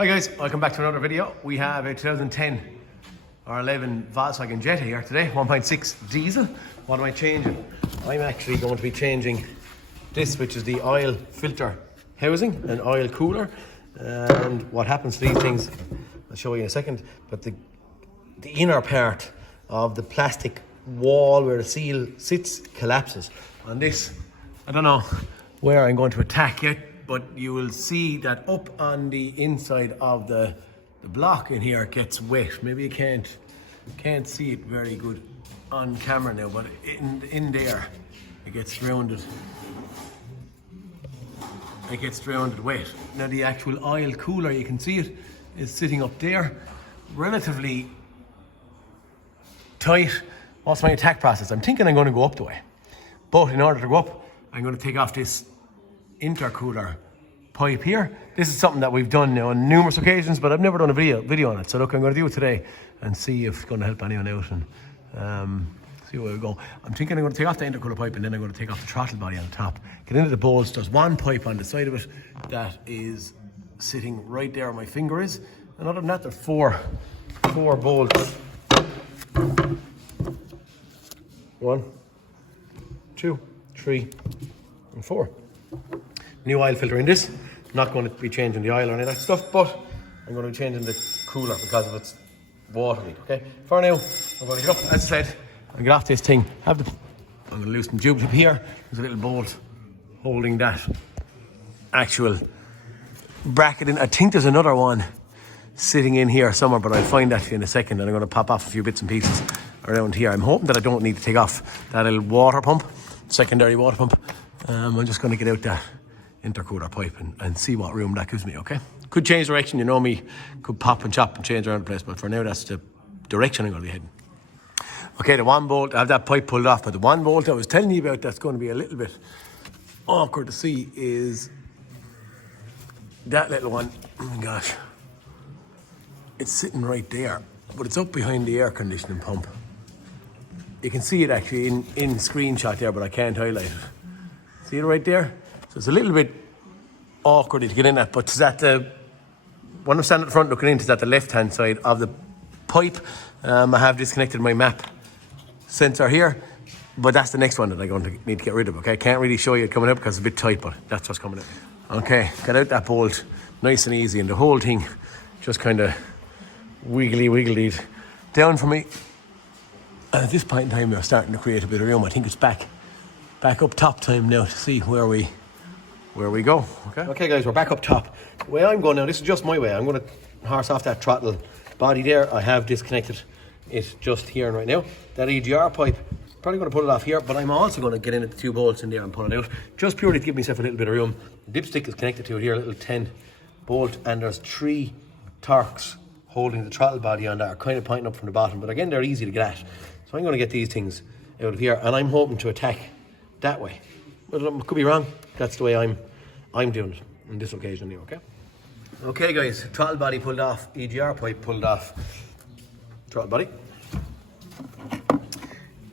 Hi guys, welcome back to another video. We have a 2010 or 11 Volkswagen Jetta here today, 1.6 diesel. What am I changing? I'm actually going to be changing this, which is the oil filter housing and oil cooler. And what happens to these things, I'll show you in a second, but the inner part of the plastic wall where the seal sits collapses. On this, I don't know where I'm going to attack yet, but you will see that up on the inside of the block in here gets wet. Maybe you can't see it very good on camera now, but in there it gets drowned. It gets drowned wet. Now the actual oil cooler, you can see it, is sitting up there, relatively tight. What's my attack process? I'm thinking I'm going to go up the way, but in order to go up, I'm going to take off this intercooler pipe here. This is something that we've done now on numerous occasions, but I've never done a video on it. So look, I'm going to do it today and see if it's going to help anyone out and see where we go. I'm thinking I'm going to take off the intercooler pipe and then I'm going to take off the throttle body on the top. Get into the bolts. There's one pipe on the side of it that is sitting right there where my finger is. And other than that, there's four bolts. 1, 2, 3, and 4. New oil filter in this. I'm not going to be changing the oil or any of that stuff, but I'm going to be changing the cooler because of its water leak. Okay. For now, I'm going to get up. As I said, I'll get off this thing. I'm going to loosen the tube here. There's a little bolt holding that actual bracket in. I think there's another one sitting in here somewhere, but I'll find that in a second, and I'm going to pop off a few bits and pieces around here. I'm hoping that I don't need to take off that little water pump, secondary water pump. I'm just going to get out that intercooler pipe and see what room that gives me, okay? Could change direction, you know me, could pop and chop and change around the place, but for now that's the direction I'm going to be heading. Okay, the one bolt, I have that pipe pulled off, but the one bolt I was telling you about that's going to be a little bit awkward to see is that little one. Oh my gosh. It's sitting right there, but it's up behind the air conditioning pump. You can see it actually in screenshot there, but I can't highlight it. See it right there? So it's a little bit awkward to get in at, but it's at when I'm standing at the front looking in, it's at the left-hand side of the pipe. I have disconnected my map sensor here, but that's the next one that I'm going to need to get rid of, okay? I can't really show you it coming out because it's a bit tight, but that's what's coming out. Okay, got out that bolt, nice and easy, and the whole thing just kind of wiggled down for me. And at this point in time, we're starting to create a bit of room. I think it's back up top time now to see where we go. Okay guys, we're back up top. The way I'm going now, this is just my way. I'm going to horse off that throttle body there. I have disconnected it just here right now. That EGR pipe, probably going to pull it off here, but I'm also going to get in at the 2 bolts in there and pull it out, just purely to give myself a little bit of room. The dipstick is connected to it here, a little 10 bolt, and there's 3 Torx holding the throttle body on that are kind of pointing up from the bottom, but again, they're easy to get at. So I'm going to get these things out of here, and I'm hoping to attack that way. But I could be wrong. That's the way I'm doing it on this occasion now, okay? Okay guys, throttle body pulled off, EGR pipe pulled off, throttle body,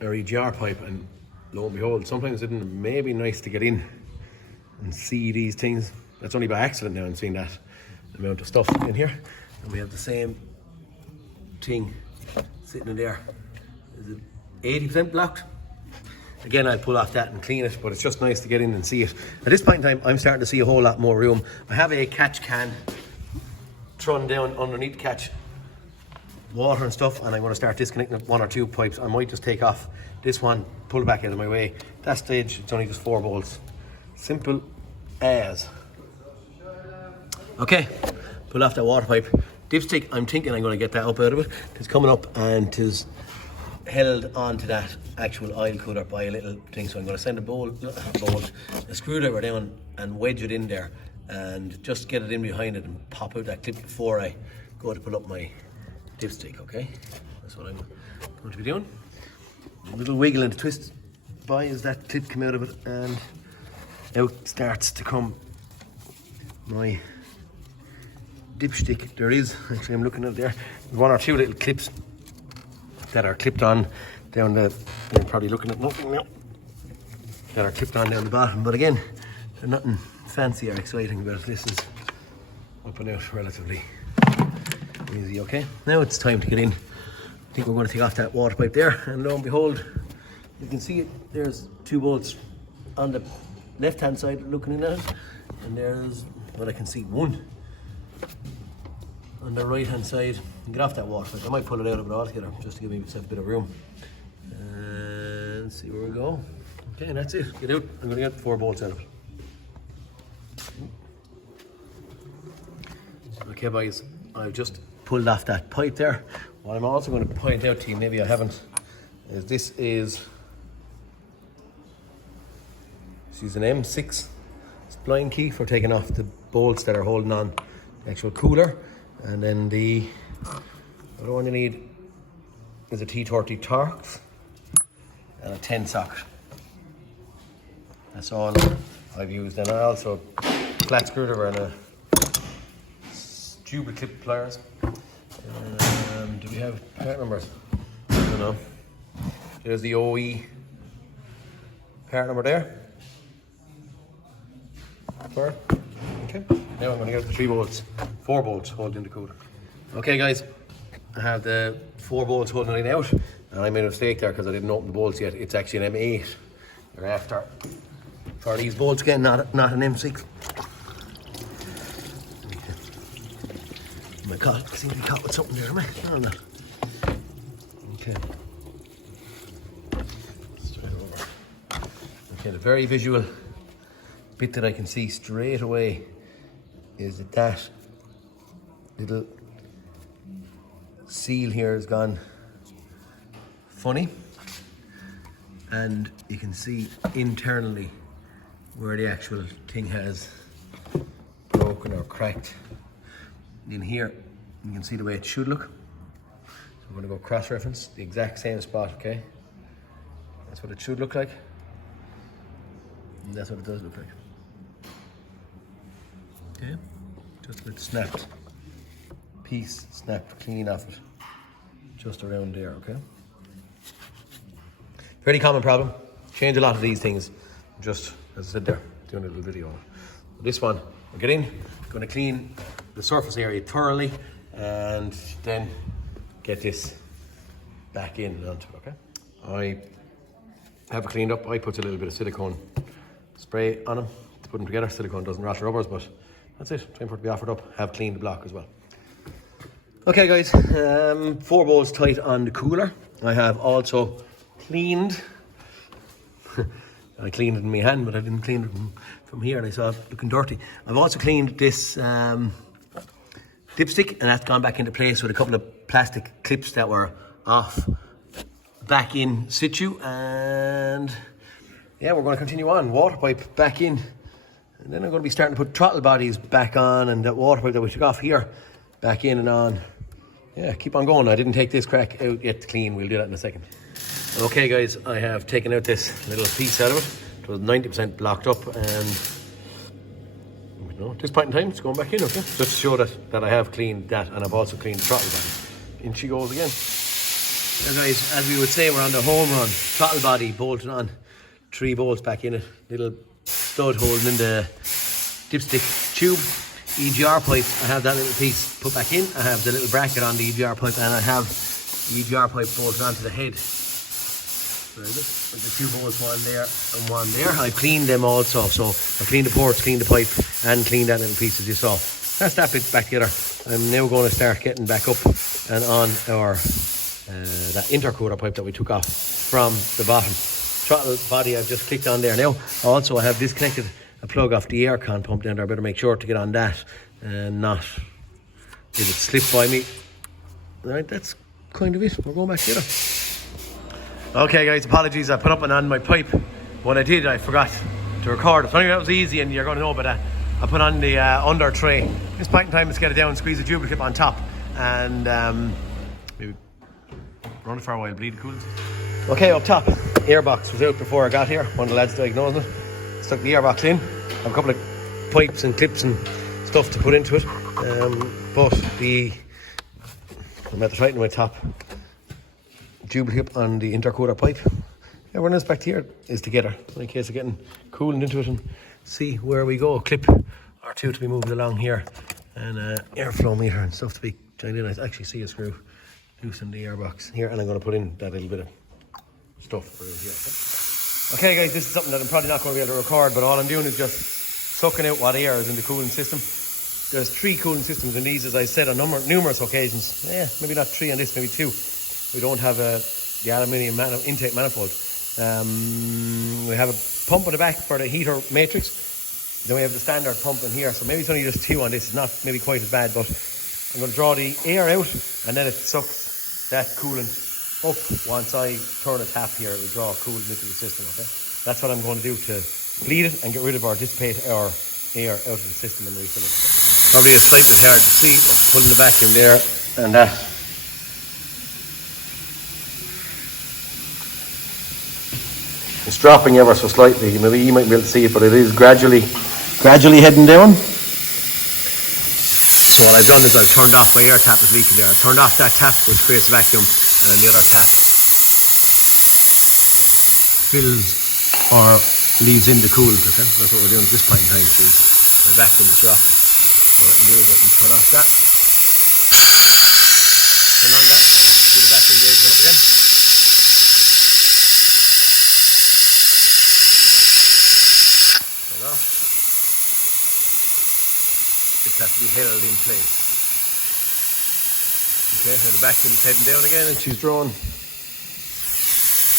our EGR pipe, and lo and behold, sometimes it may be nice to get in and see these things. That's only by accident now I'm seeing that amount of stuff in here. And we have the same thing sitting in there. Is it 80% blocked? Again, I'll pull off that and clean it, but it's just nice to get in and see it. At this point in time, I'm starting to see a whole lot more room. I have a catch can thrown down underneath to catch water and stuff, and I'm going to start disconnecting 1 or 2 pipes. I might just take off this one, pull it back out of my way. At that stage, it's only just 4 bolts. Simple as. Okay, pull off that water pipe. Dipstick, I'm thinking I'm going to get that up out of it. It's coming up and it is held onto that actual oil cooler by a little thing, so I'm going to send a screwdriver down and wedge it in there and just get it in behind it and pop out that clip before I go to pull up my dipstick, okay? That's what I'm going to be doing. A little wiggle and twist by as that clip come out of it, and out starts to come my dipstick. There is, actually I'm looking at it there, 1 or 2 little clips that are clipped on down the, you're probably looking at nothing now, that are clipped on down the bottom, but again, there's nothing fancy or exciting about it. This is up and out relatively easy. Okay, now it's time to get in. I think we're going to take off that water pipe there, and lo and behold, you can see it. There's 2 bolts on the left hand side looking in at it, and there's what I can see 1 on the right hand side. Get off that water pipe. I might pull it out of it altogether just to give myself a bit of room. And see where we go. Okay, and that's it. Get out. I'm going to get 4 bolts out of it. Okay, boys, I've just pulled off that pipe there. What I'm also going to point out to you, maybe I haven't, is this is an M6 spline key for taking off the bolts that are holding on the actual cooler. And then the other one you need is a T30 Torx and a 10 socket. That's all I've used. And I also flat screwdriver and a tube clip pliers. Do we have part numbers? I don't know. There's the OE part number there. Okay. Now I'm going to get the 3 bolts, 4 bolts holding the cooler. Okay, guys, I have the 4 bolts holding it out, and I made a mistake there because I didn't open the bolts yet. It's actually an M8 you're after for these bolts again, not an M6. Oh my God, I seem to be caught with something there, am I? No, not. Okay. Straight over. Okay, the very visual bit that I can see straight away is that little seal here has gone funny, and you can see internally where the actual thing has broken or cracked. In here you can see the way it should look, so I'm going to go cross-reference the exact same spot. Okay, that's what it should look like, and that's what it does look like. Okay, just a bit snapped piece, snapped clean off it, just around there. Okay, very common problem. Change a lot of these things, just as I said there, doing a little video on it. This one, we're getting, going to clean the surface area thoroughly, and then get this back in and onto it. Okay, I have it cleaned up. I put a little bit of silicone spray on them to put them together. Silicone doesn't rot rubbers, but that's it. Time for it to be offered up. Have cleaned the block as well. Okay, guys, 4 bolts tight on the cooler. I have also cleaned. I cleaned it in my hand, but I didn't clean it from here, and I saw it looking dirty. I've also cleaned this dipstick, and that's gone back into place with a couple of plastic clips that were off back in situ. And yeah, we're going to continue on. Water pipe back in, and then I'm going to be starting to put throttle bodies back on, and that water pipe that we took off here back in and on. Yeah, keep on going. I didn't take this crack out yet to clean. We'll do that in a second. Okay, guys, I have taken out this little piece out of it. It was 90% blocked up, and at this point in time, it's going back in. Okay, just to show that I have cleaned that, and I've also cleaned the throttle body. In she goes again. Now, guys, as we would say, we're on the home run. Throttle body bolted on, 3 bolts back in it, little stud holding in the dipstick tube. EGR pipe, I have that little piece put back in. I have the little bracket on the EGR pipe, and I have the EGR pipe bolted onto the head. There it is, with the 2 bolts, one there and one there. I've cleaned them also, so I've cleaned the ports, cleaned the pipe, and cleaned that little piece as you saw. That's that bit back together. I'm now going to start getting back up and on our that intercooler pipe that we took off from the bottom. Throttle body I've just clicked on there now. Also, I have disconnected a plug off the aircon pump down there. I better make sure to get on that and not let it slip by me. Right, that's kind of it. We're going back together. Okay, guys, apologies. I put up and on my pipe. What I did, I forgot to record it. Something that was easy, and you're going to know about that. I put on the under tray. This point in time, let's get it down, squeeze the jubal clip on top, and maybe run it for a while, bleed the coolant. Okay, up top, airbox was out before I got here. One of the lads diagnosed it. Stuck the airbox in. I have a couple of pipes and clips and stuff to put into it. But I'm at the tightening my top jubal clip on the intercooler pipe. Everyone else back here is together in case of getting coolant into it, and see where we go. Clip or 2 to be moved along here, and airflow meter and stuff to be joined in. I actually see a screw loose in the airbox here, and I'm going to put in that little bit of stuff for it here. Okay guys, this is something that I'm probably not going to be able to record, but all I'm doing is just sucking out what air is in the cooling system. There's 3 cooling systems in these, as I said on numerous occasions. Maybe not 3 on this, maybe 2. We don't have the aluminium intake manifold. We have a pump in the back for the heater matrix. Then we have the standard pump in here, so maybe it's only just 2 on this. It's not maybe quite as bad, but I'm going to draw the air out, and then it sucks that coolant up. Once I turn a tap here, it will draw coolant into the system. Okay, that's what I'm going to do to bleed it and get rid of or dissipate our air out of the system and refill it. Probably a slightly hard to see, pulling the vacuum there and that. It's dropping ever so slightly. Maybe you might be able to see it, but it is gradually heading down. So what I've done is I've turned off, my air tap is leaking there. I've turned off that tap, which creates vacuum, and then the other tap fills or leaves in the coolant. Okay, that's what we're doing at this point in time. See, the vacuum is dropped. So what I can do is I can turn off that, turn on that, do the vacuum gauge up again. Turn off. It has to be held in place. Okay, and the vacuum is heading down again, and she's drawing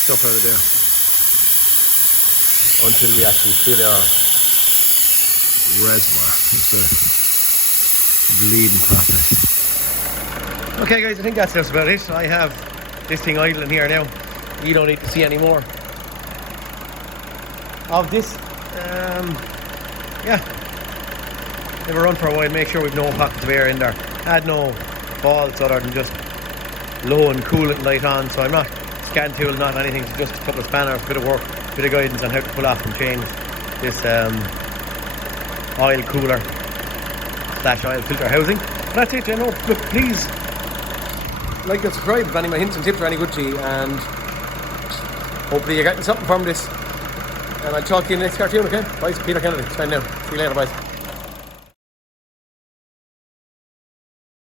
stuff out of there until we actually fill our reservoir. It's bleeding properly. Okay guys, I think that's just about it. I have this thing idling here now. You don't need to see any more of this. Yeah, let it run for a while, make sure we've no pockets of air in there. Add no faults other than just low and coolant light on, so I'm not scan tool, not anything, just a couple of spanners, bit of work, bit of guidance on how to pull off and change this oil cooler / oil filter housing. But that's it, you know. Look, please like and subscribe if any of my hints and tips are any good to you, and hopefully you're getting something from this. And I'll talk to you in the next cartoon, okay? Bye, Peter Kennedy. Sign now. See you later, boys.